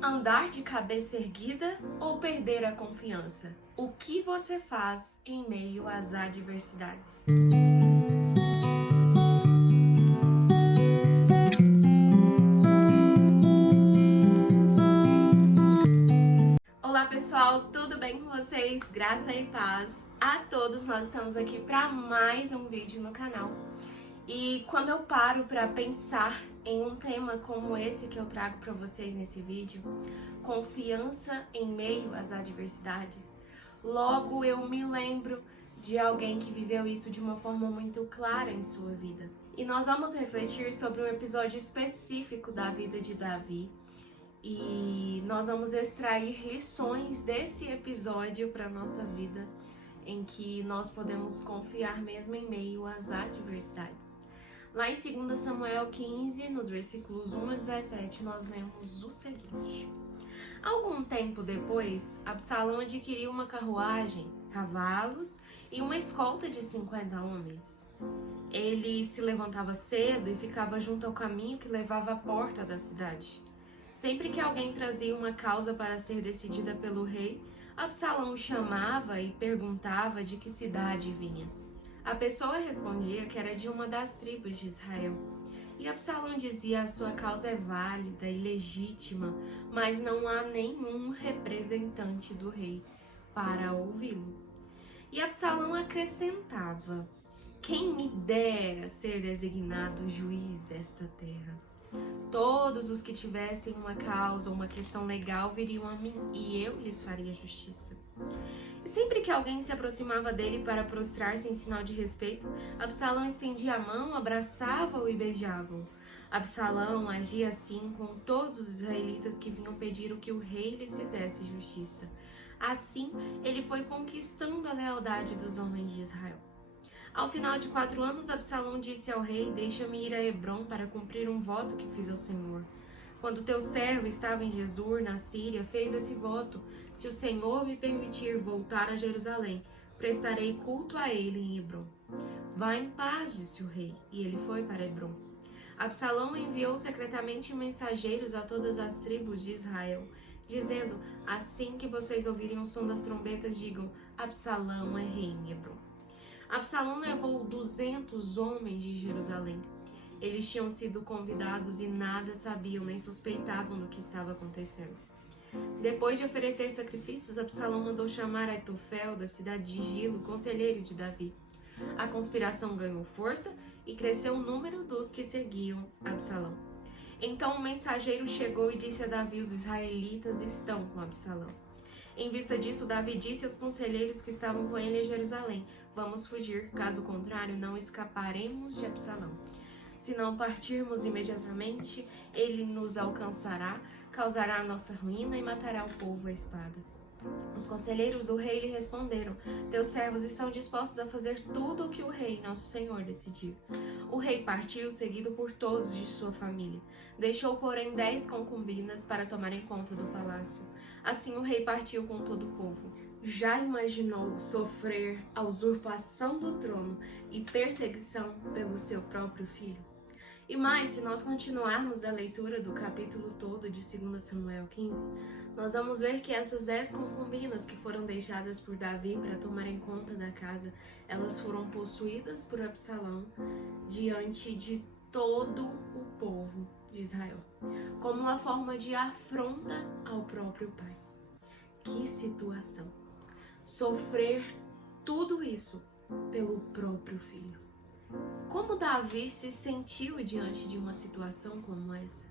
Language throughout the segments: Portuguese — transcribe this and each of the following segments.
Andar de cabeça erguida ou perder a confiança? O que você faz em meio às adversidades? Olá pessoal, tudo bem com vocês? Graça e paz a todos. Nós estamos aqui para mais um vídeo no canal. E quando eu paro para pensar em um tema como esse que eu trago para vocês nesse vídeo, confiança em meio às adversidades, logo eu me lembro de alguém que viveu isso de uma forma muito clara em sua vida. E nós vamos refletir sobre um episódio específico da vida de Davi. E nós vamos extrair lições desse episódio para nossa vida, em que nós podemos confiar mesmo em meio às adversidades. Lá em 2 Samuel 15, nos versículos 1 a 17, nós lemos o seguinte: Algum tempo depois, Absalão adquiriu uma carruagem, cavalos e uma escolta de 50 homens. Ele se levantava cedo e ficava junto ao caminho que levava à porta da cidade. Sempre que alguém trazia uma causa para ser decidida pelo rei, Absalão o chamava e perguntava de que cidade vinha. A pessoa respondia que era de uma das tribos de Israel. E Absalão dizia: a sua causa é válida e legítima, mas não há nenhum representante do rei para ouvi-lo. E Absalão acrescentava: quem me dera ser designado juiz desta terra. Todos os que tivessem uma causa ou uma questão legal viriam a mim e eu lhes faria justiça. E sempre que alguém se aproximava dele para prostrar-se em sinal de respeito, Absalão estendia a mão, abraçava-o e beijava-o. Absalão agia assim com todos os israelitas que vinham pedir o que o rei lhes fizesse justiça. Assim, ele foi conquistando a lealdade dos homens de Israel. Ao final de 4 anos, Absalão disse ao rei: deixa-me ir a Hebrom para cumprir um voto que fiz ao Senhor. Quando teu servo estava em Jesur, na Síria, fez esse voto: se o Senhor me permitir voltar a Jerusalém, prestarei culto a ele em Hebrom. Vá em paz, disse o rei, e ele foi para Hebrom. Absalão enviou secretamente mensageiros a todas as tribos de Israel, dizendo: assim que vocês ouvirem o som das trombetas, digam: Absalão é rei em Hebrom. Absalão levou 200 homens de Jerusalém. Eles tinham sido convidados e nada sabiam nem suspeitavam do que estava acontecendo. Depois de oferecer sacrifícios, Absalão mandou chamar Aitofel da cidade de Gilo, conselheiro de Davi. A conspiração ganhou força e cresceu o número dos que seguiam Absalão. Então o mensageiro chegou e disse a Davi: os israelitas estão com Absalão. Em vista disso, Davi disse aos conselheiros que estavam com ele em Jerusalém: vamos fugir, caso contrário, não escaparemos de Absalão. Se não partirmos imediatamente, ele nos alcançará, causará a nossa ruína e matará o povo à espada. Os conselheiros do rei lhe responderam: teus servos estão dispostos a fazer tudo o que o rei, nosso senhor, decidir. O rei partiu, seguido por todos de sua família. Deixou, porém, 10 concubinas para tomarem conta do palácio. Assim o rei partiu com todo o povo. Já imaginou sofrer a usurpação do trono e perseguição pelo seu próprio filho? E mais, se nós continuarmos a leitura do capítulo todo de 2 Samuel 15, nós vamos ver que essas 10 concubinas que foram deixadas por Davi para tomarem conta da casa, elas foram possuídas por Absalão diante de todo o povo de Israel, como uma forma de afronta ao próprio pai. Que situação! Sofrer tudo isso pelo próprio filho. Como Davi se sentiu diante de uma situação como essa?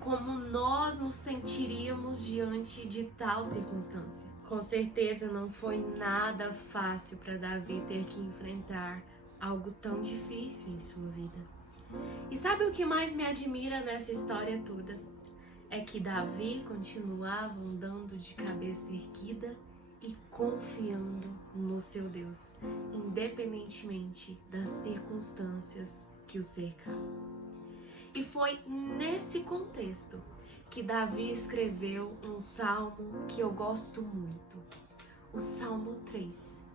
Como nós nos sentiríamos diante de tal circunstância? Com certeza não foi nada fácil para Davi ter que enfrentar algo tão difícil em sua vida. E sabe o que mais me admira nessa história toda? É que Davi continuava andando de cabeça erguida e confiando no seu Deus, independentemente das circunstâncias que o cercavam. E foi nesse contexto que Davi escreveu um salmo que eu gosto muito, o Salmo 3.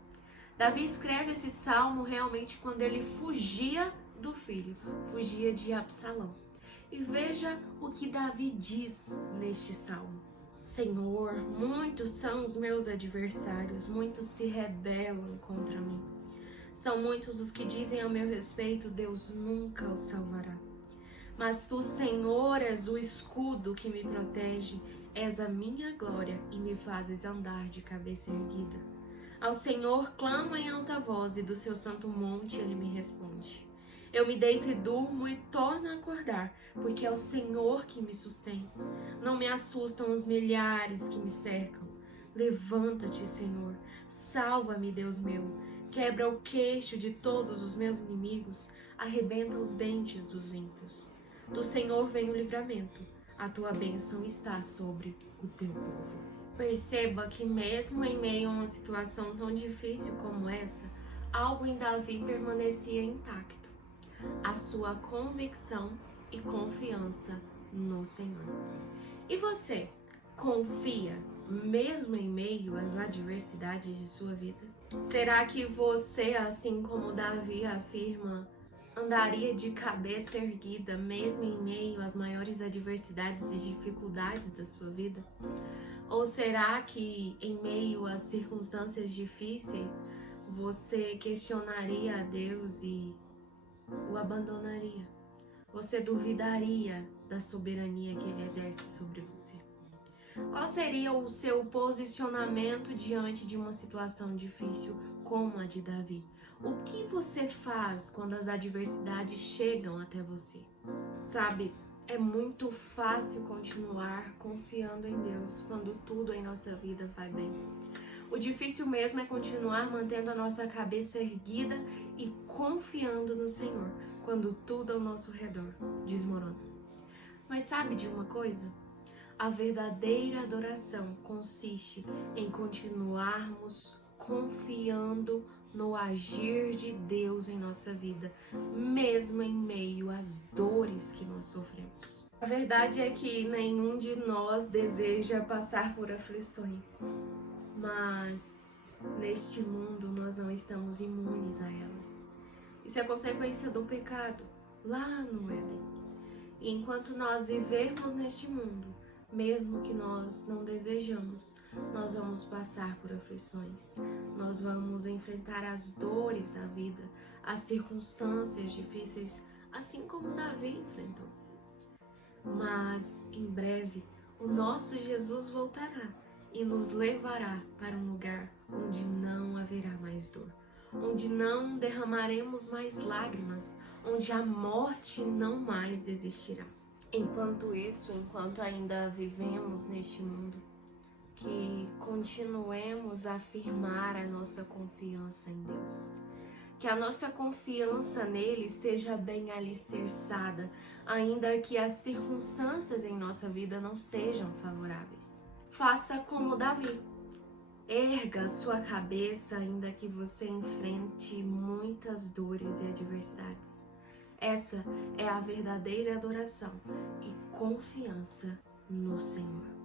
Davi escreve esse salmo realmente quando ele fugia do filho, fugia de Absalão. E veja o que Davi diz neste salmo. Senhor, muitos são os meus adversários, muitos se rebelam contra mim. São muitos os que dizem a meu respeito, Deus nunca os salvará. Mas tu, Senhor, és o escudo que me protege, és a minha glória e me fazes andar de cabeça erguida. Ao Senhor clamo em alta voz e do seu santo monte ele me responde. Eu me deito e durmo e torno a acordar, porque é o Senhor que me sustém. Não me assustam os milhares que me cercam. Levanta-te, Senhor, salva-me, Deus meu. Quebra o queixo de todos os meus inimigos, arrebenta os dentes dos ímpios. Do Senhor vem o livramento, a tua bênção está sobre o teu povo. Perceba que mesmo em meio a uma situação tão difícil como essa, algo em Davi permanecia intacto. A sua convicção e confiança no Senhor. E você, confia mesmo em meio às adversidades de sua vida? Será que você, assim como Davi afirma, andaria de cabeça erguida mesmo em meio às maiores adversidades e dificuldades da sua vida? Ou será que em meio às circunstâncias difíceis você questionaria a Deus e o abandonaria? Você duvidaria da soberania que ele exerce sobre você? Qual seria o seu posicionamento diante de uma situação difícil como a de Davi? O que você faz quando as adversidades chegam até você? Sabe, é muito fácil continuar confiando em Deus quando tudo em nossa vida vai bem. O difícil mesmo é continuar mantendo a nossa cabeça erguida e confiando no Senhor quando tudo ao nosso redor desmorona. Mas sabe de uma coisa? A verdadeira adoração consiste em continuarmos confiando no agir de Deus em nossa vida, mesmo em meio às dores que nós sofremos. A verdade é que nenhum de nós deseja passar por aflições, mas neste mundo nós não estamos imunes a elas. Isso é consequência do pecado lá no Éden. E enquanto nós vivermos neste mundo, mesmo que nós não desejamos, nós vamos passar por aflições, nós vamos enfrentar as dores da vida, as circunstâncias difíceis, assim como Davi enfrentou. Mas em breve o nosso Jesus voltará e nos levará para um lugar onde não haverá mais dor, onde não derramaremos mais lágrimas, onde a morte não mais existirá. Enquanto isso, enquanto ainda vivemos neste mundo, que continuemos a afirmar a nossa confiança em Deus. Que a nossa confiança nele esteja bem alicerçada, ainda que as circunstâncias em nossa vida não sejam favoráveis. Faça como Davi. Erga sua cabeça ainda que você enfrente muitas dores e adversidades. Essa é a verdadeira adoração e confiança no Senhor.